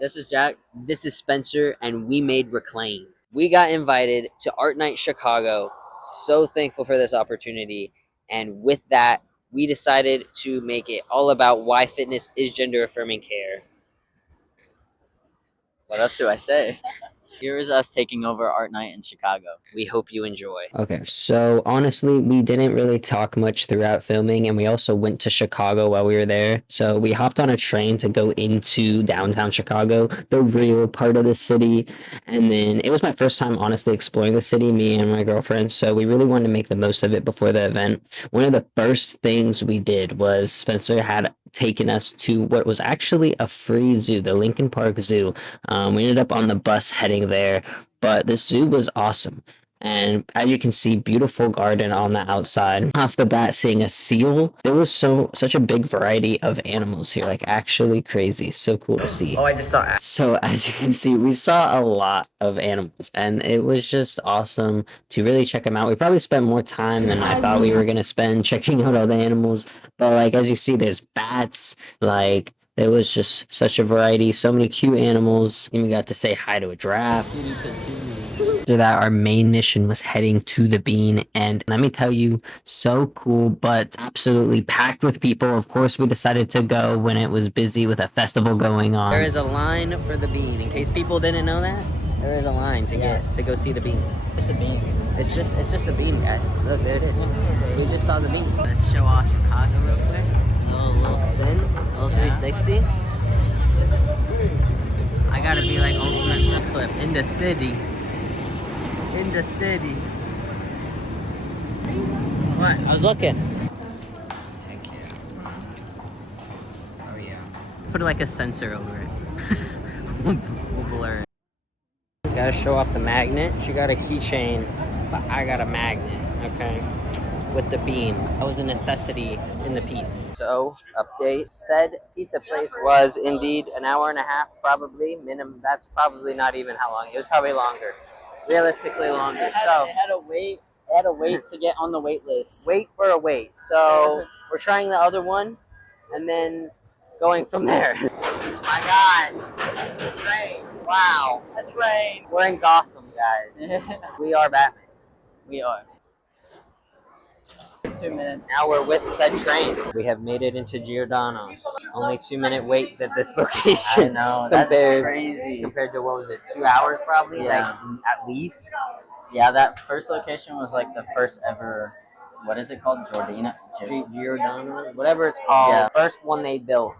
This is Jack. This is Spencer, and we made Reclaim. We got invited to Art Night Chicago. So thankful for this opportunity. And with that, we decided to make it all about why fitness is gender affirming care. What else do I say? Here is us taking over Art Night in Chicago. We hope you enjoy. Okay, so honestly, we didn't really talk much throughout filming, and we also went to Chicago while we were there. So we hopped on a train to go into downtown Chicago, the real part of the city. And then it was my first time honestly exploring the city, me and my girlfriend. So we really wanted to make the most of it before the event. One of the first things we did was Spencer had taken us to what was actually a free zoo, the Lincoln Park Zoo. We ended up on the bus heading there, but the zoo was awesome. And as you can see, beautiful garden on the outside. Off the bat, seeing a seal. There was such a big variety of animals here, like actually crazy. So cool to see. Oh, I just saw. So as you can see, we saw a lot of animals, and it was just awesome to really check them out. We probably spent more time than I thought we were gonna spend checking out all the animals. But like as you see, there's bats. Like there was just such a variety, so many cute animals. And we got to say hi to a giraffe. After that, our main mission was heading to the Bean, and let me tell you, so cool, but absolutely packed with people. Of course, we decided to go when it was busy with a festival going on. There is a line for the Bean. In case people didn't know that, there is a line to go see the Bean. It's the bean. It's just a Bean, guys. Look, there it is. We just saw the Bean. Let's show off Chicago real quick. A little spin, a little 360. I gotta be like ultimate clip in the city. In the city. What? I was looking. Thank you. Oh yeah. Put like a sensor over it. We'll blur it. Gotta show off the magnet. She got a keychain, but I got a magnet. Okay. With the Bean. That was a necessity in the piece. So, update. Said pizza place was indeed an hour and a half, probably. Minimum. That's probably not even how long. It was probably longer. Realistically longer. It had to wait to get on the wait list. Wait for a wait. So we're trying the other one and then going from there. Oh my god. The train. Wow. A train. We're in Gotham, guys. We are Batman. We are. 2 minutes. Now we're with said train. We have made it into Giordano's. Only 2-minute wait at this location. I know, that's crazy. Compared to what was it, 2 hours probably? Yeah. Like at least. Yeah, that first location was like the first ever. What is it called? Giordano's, whatever it's called. Yeah. First one they built.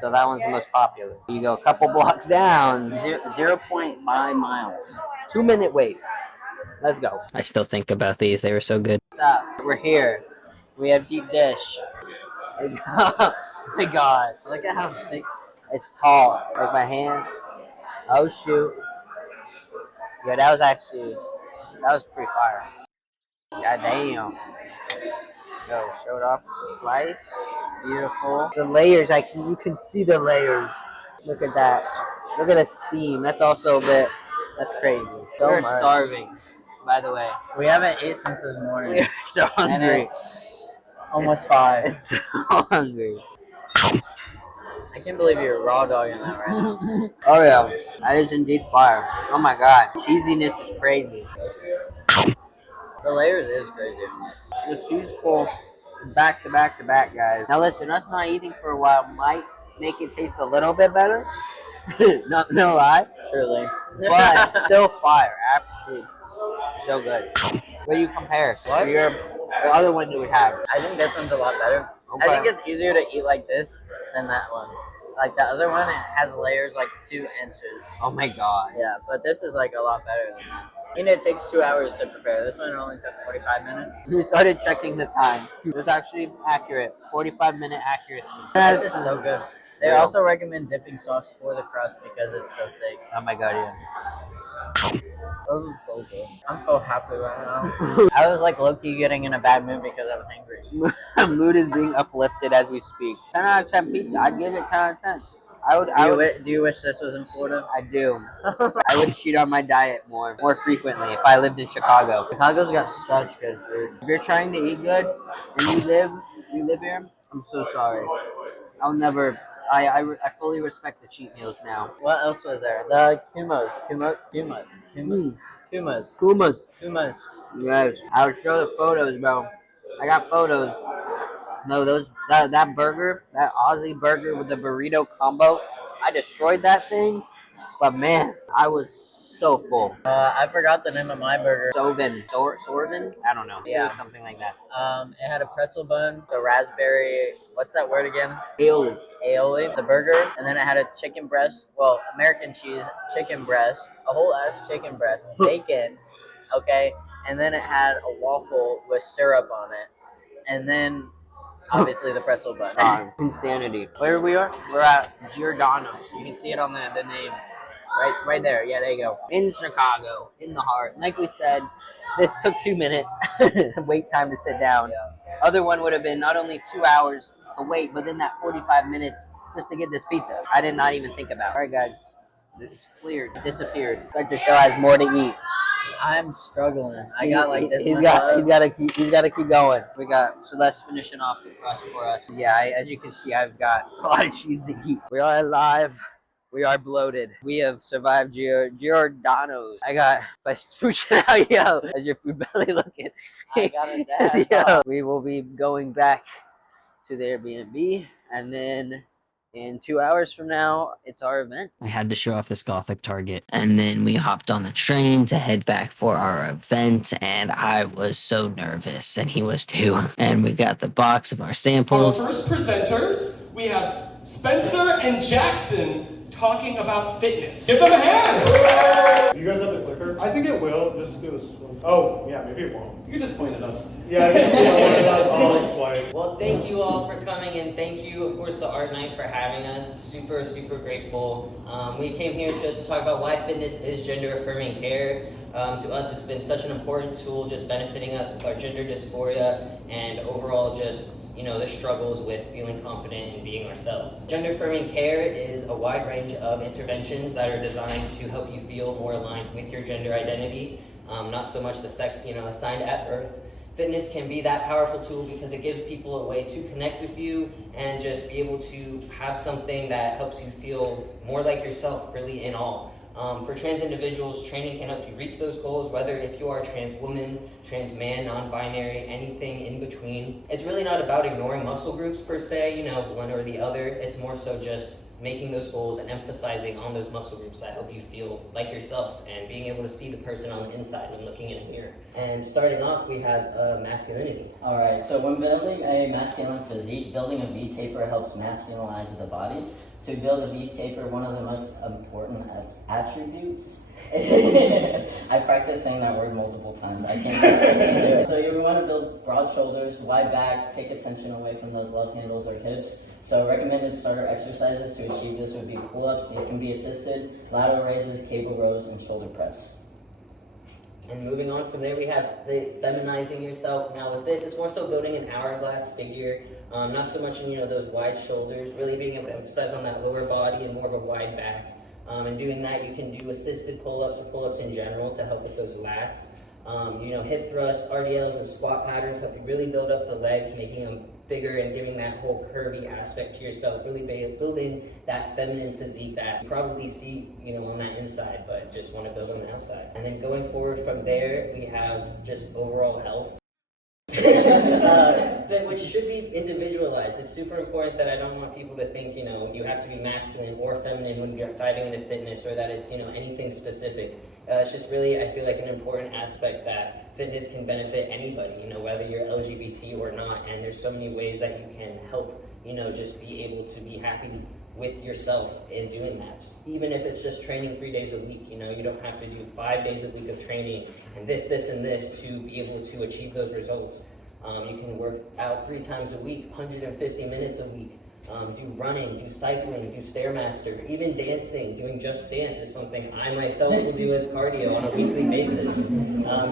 So that one's the most popular. You go a couple blocks down. 0.5 miles. 2-minute wait. Let's go. I still think about these. They were so good. What's up? We're here. We have deep dish. Oh my god. Look at how thick. It's tall. Like my hand. Oh shoot. Yeah, that was pretty fire. God damn. Yo, showed off the slice. Beautiful. The layers, you can see the layers. Look at that. Look at the seam. That's also a bit, that's crazy. We're starving, by the way. We haven't ate since this morning. We're so And hungry. it's almost 5. It's so hungry. I can't believe you're raw dogging that right now. Oh yeah, that is indeed fire. Oh my god, cheesiness is crazy. The layers is crazy on this. The cheese pull back to back to back, guys. Now listen, us not eating for a while might make it taste a little bit better. No lie. Truly. But still fire. Absolutely. So good. What do you compare? What? The other one that we have. I think this one's a lot better. Okay. I think it's easier to eat like this than that one. Like the other one, it has layers like 2 inches. Oh my god. Yeah, but this is like a lot better than that. And it takes 2 hours to prepare. This one only took 45 minutes. We started checking the time. It was actually accurate. 45-minute accuracy. This is so good. They also recommend dipping sauce for the crust because it's so thick. Oh my god, yeah. Oh, so good. I'm so happy right now. I was like low-key getting in a bad mood because I was hungry. Mood is being uplifted as we speak. 10 out of 10 pizza. I'd give it 10 out of 10. Do you wish this was in Florida? I do. I would cheat on my diet more frequently if I lived in Chicago. Chicago's got such good food. If you're trying to eat good and you live here, I'm so sorry. I'll never I fully respect the cheat meals now. What else was there? The Kumas. Kumas. Yes, I'll show the photos, bro. I got photos. No, that burger, that Aussie burger with the burrito combo, I destroyed that thing. But man, I was so full. I forgot the name of my burger. Sorvin? I don't know. It Yeah. was something like that. It had a pretzel bun, the raspberry. What's that word again? Aioli. The burger, and then it had a chicken breast. Well, American cheese chicken breast, a whole ass chicken breast, bacon. Okay, and then it had a waffle with syrup on it, and then obviously the pretzel bun. Insanity. Where we are? We're at Giordano's. You can see it on the name. Right there. Yeah, there you go. In Chicago, in the heart. Like we said, this took 2 minutes. Wait time to sit down. Yeah. Other one would have been not only 2 hours to wait, but then that 45 minutes just to get this pizza. I did not even think about. All right, guys, this is cleared. It disappeared. Spectre still has more to eat. I'm struggling. I got like this. He's got to keep going. We got Celeste finishing off the crust for us. Yeah, as you can see, I've got a lot of cheese to eat. We are alive. We are bloated. We have survived Giordano's. I got my pushing out, yo. How's your food belly looking? I got a dad. Yo, we will be going back to the Airbnb, and then in 2 hours from now, it's our event. I had to show off this Gothic Target. And then we hopped on the train to head back for our event. And I was so nervous, and he was too. And we got the box of our Our samples. first presenters, we have Spencer and Jackson talking about fitness. Give them a hand! You guys have the clicker? I think it will. Just do this one. Oh, yeah, maybe it won't. You can just point at us. Yeah, just one of us all swipe. Well, thank you all for coming, and thank you, of course, to Art Night for having us. Super, super grateful. We came here just to talk about why fitness is gender-affirming care. To us, it's been such an important tool, just benefiting us with our gender dysphoria and overall just, the struggles with feeling confident in being ourselves. Gender-affirming care is a wide range of interventions that are designed to help you feel more aligned with your gender identity, not so much the sex, assigned at birth. Fitness can be that powerful tool because it gives people a way to connect with you and just be able to have something that helps you feel more like yourself, really, in all. For trans individuals, training can help you reach those goals, whether if you are a trans woman, trans man, non-binary, anything in between. It's really not about ignoring muscle groups per se, one or the other. It's more so just making those goals and emphasizing on those muscle groups that help you feel like yourself and being able to see the person on the inside when looking in a mirror. And starting off, we have masculinity. All right, so when building a masculine physique, building a V-taper helps masculinize the body. To build a V-taper, one of the most important attributes. I practiced saying that word multiple times. I can't do it. So you want to build broad shoulders, wide back, take attention away from those love handles or hips. So recommended starter exercises to achieve this would be pull-ups. These can be assisted, lateral raises, cable rows, and shoulder press. And moving on from there, we have the feminizing yourself. Now with this, it's more so building an hourglass figure, not so much in those wide shoulders, really being able to emphasize on that lower body and more of a wide back. And doing that, you can do assisted pull-ups or pull-ups in general to help with those lats. Hip thrusts, RDLs, and squat patterns help you really build up the legs, making them bigger and giving that whole curvy aspect to yourself, really building that feminine physique that you probably see, on that inside, but just want to build on the outside. And then going forward from there, we have just overall health. Which should be individualized. It's super important that I don't want people to think, you have to be masculine or feminine when you're diving into fitness, or that it's, anything specific. It's just really, I feel like, an important aspect that fitness can benefit anybody, whether you're LGBT or not. And there's so many ways that you can help, just be able to be happy with yourself in doing that. Even if it's just training 3 days a week, you don't have to do 5 days a week of training and this and this to be able to achieve those results. You can work out 3 times a week, 150 minutes a week. Do running, do cycling, do Stairmaster, even dancing. Doing Just Dance is something I myself will do as cardio on a weekly basis.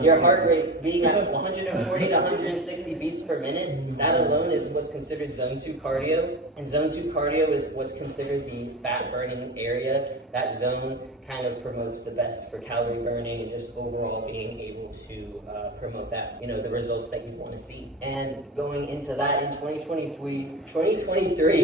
Your heart rate being at 140 to 160 beats per minute, that alone is what's considered zone 2 cardio. And zone 2 cardio is what's considered the fat burning area. That zone kind of promotes the best for calorie burning and just overall being able to promote that, the results that you want to see. And going into that in 2023,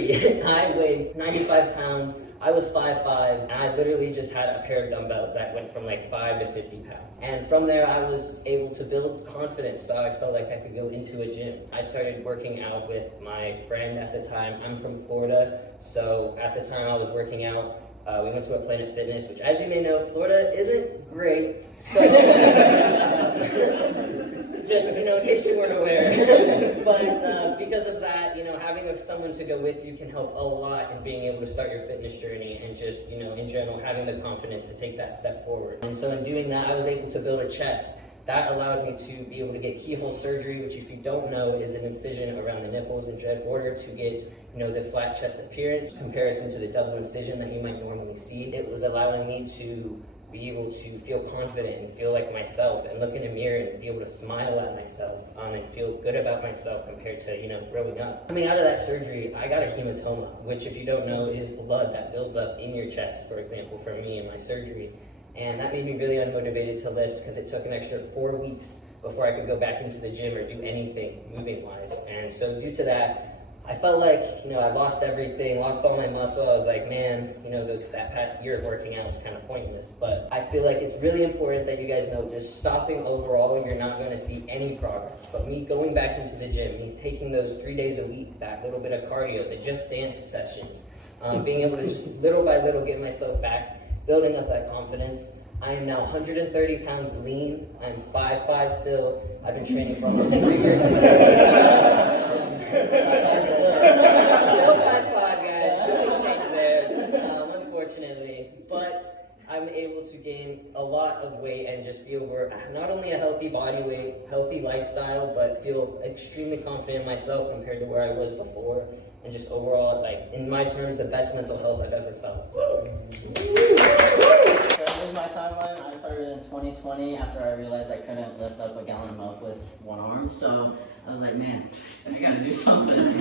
3. I weighed 95 pounds. I was 5'5", and I literally just had a pair of dumbbells that went from like 5 to 50 pounds. And from there, I was able to build confidence, so I felt like I could go into a gym. I started working out with my friend at the time. I'm from Florida, so at the time I was working out. We went to a Planet Fitness, which, as you may know, Florida isn't great. So, just, in case you weren't aware. But because of that, having someone to go with you can help a lot in being able to start your fitness journey and just, in general, having the confidence to take that step forward. And so in doing that, I was able to build a chest. That allowed me to be able to get keyhole surgery, which, if you don't know, is an incision around the nipples in order to get, the flat chest appearance, in comparison to the double incision that you might normally see. It was allowing me to be able to feel confident and feel like myself and look in a mirror and be able to smile at myself and feel good about myself compared to, growing up. Coming out of that surgery, I got a hematoma, which, if you don't know, is blood that builds up in your chest, for example, for me in my surgery. And that made me really unmotivated to lift because it took an extra 4 weeks before I could go back into the gym or do anything moving-wise. And so due to that, I felt like, I lost everything, lost all my muscle. I was like, man, that past year of working out was kind of pointless. But I feel like it's really important that you guys know, just stopping overall, you're not going to see any progress. But me going back into the gym, me taking those 3 days a week, that little bit of cardio, the just dance sessions, being able to just little by little get myself back, building up that confidence. I am now 130 pounds lean. I'm 5'5" still. I've been training for almost 3 years. Still 5'5", guys. No change there, unfortunately. But I'm able to gain a lot of weight and just be over not only a healthy body weight, healthy lifestyle, but feel extremely confident in myself compared to where I was before. And just overall, in my terms, the best mental health I've ever felt. So here's my timeline. I started in 2020 after I realized I couldn't lift up a gallon of milk with one arm. So I was like, man, I gotta do something.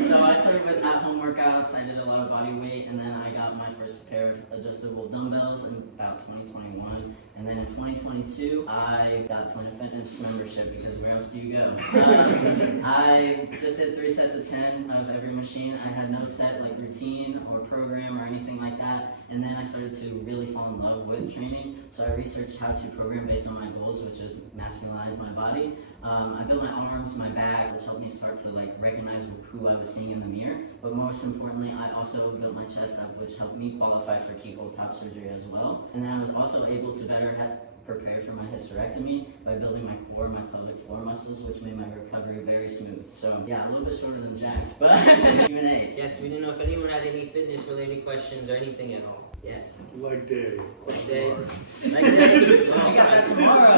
So I started with at-home workouts. I did a lot of body weight, and then I got my first pair of adjustable dumbbells in about 2021. And then in 2022, I got Planet Fitness membership because where else do you go? I just did 3 sets of 10 of every machine. I had no set routine or program or anything like that. And then I started to really fall in love with training. So I researched how to program based on my goals, which is masculinize my body. I built my arms, my back, which helped me start to recognize who I was seeing in the mirror. But most importantly, I also built my chest up, which helped me qualify for keyhole top surgery as well. And then I was also able to better prepare for my hysterectomy by building my core, my pelvic floor muscles, which made my recovery very smooth. So yeah, a little bit shorter than Jack's, but Q&A. yes, we didn't know if anyone had any fitness-related questions or anything at all. Yes. Leg day. Leg day. I got that tomorrow.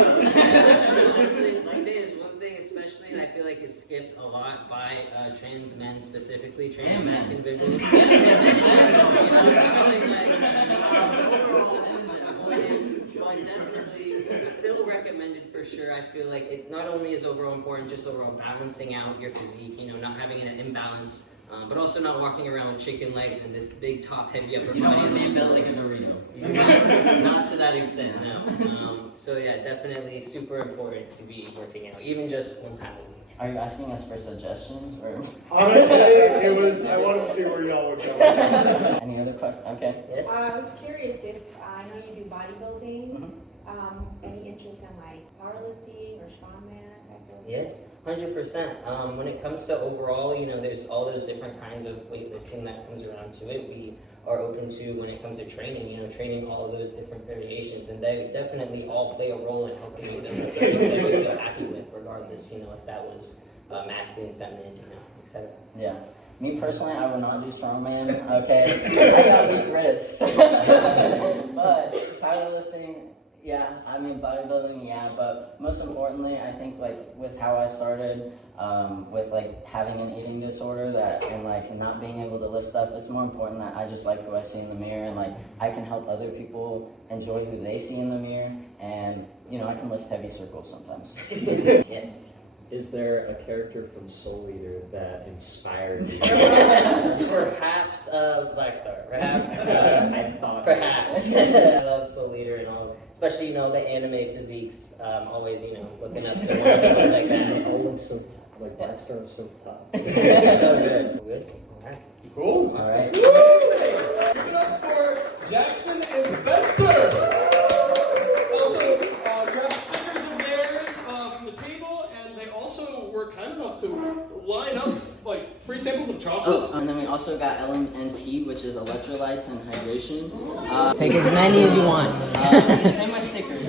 Honestly, leg day is one thing, especially I feel like it's skipped a lot by trans men specifically, trans masculine individuals. But definitely still recommended for sure. I feel like it not only is overall important, just overall balancing out your physique, not having an imbalance. But also not walking around with chicken legs and this big top heavy upper body. You don't want to be built like a Dorito. Not to that extent, no. So yeah, definitely super important to be working out, even just one time a week. Are you asking us for suggestions or? Honestly, it was. I wanted to see where y'all would go. Any other questions? Okay. Yes? I was curious if I know you do bodybuilding. Any interest in powerlifting or strongman type of? Yes, 100%. When it comes to overall, there's all those different kinds of weightlifting that comes around to it. We are open to when it comes to training, training all of those different variations, and they definitely all play a role in helping you build the physique that you feel happy with, regardless, if that was masculine, feminine, etc. Yeah. Me personally, I would not do strongman. Okay, I got weak wrists. But powerlifting. Yeah, I mean bodybuilding, yeah, but most importantly, I think with how I started, with having an eating disorder and not being able to lift stuff, it's more important that I just like who I see in the mirror and I can help other people enjoy who they see in the mirror and I can lift heavy circles sometimes. Yes. Is there a character from Soul Eater that inspired you? Perhaps Black Star. Perhaps. I thought. Perhaps. I love Soul Eater and all, especially the anime physiques. Always looking up to one like that. They all look so Black Star is so tough. So good. Good. Cool. All right. Give it up for Jackson and Spencer. Also, grab stickers of theirs from the table, and they also were kind enough to line up like free samples of chocolates. And then we also got LMNT, which is electrolytes and hydration. Take as many as you want. Same with stickers.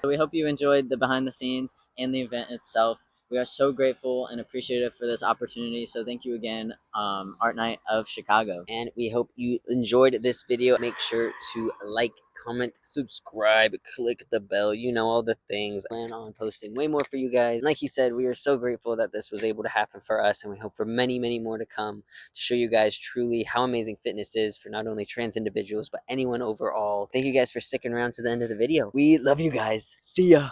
So we hope you enjoyed the behind the scenes and the event itself. We are so grateful and appreciative for this opportunity. So thank you again, Art Night of Chicago. And we hope you enjoyed this video. Make sure to like, comment, subscribe, click the bell. You know all the things. I plan on posting way more for you guys. Like he said, we are so grateful that this was able to happen for us, and we hope for many, many more to come to show you guys truly how amazing fitness is for not only trans individuals, but anyone overall. Thank you guys for sticking around to the end of the video. We love you guys. See ya.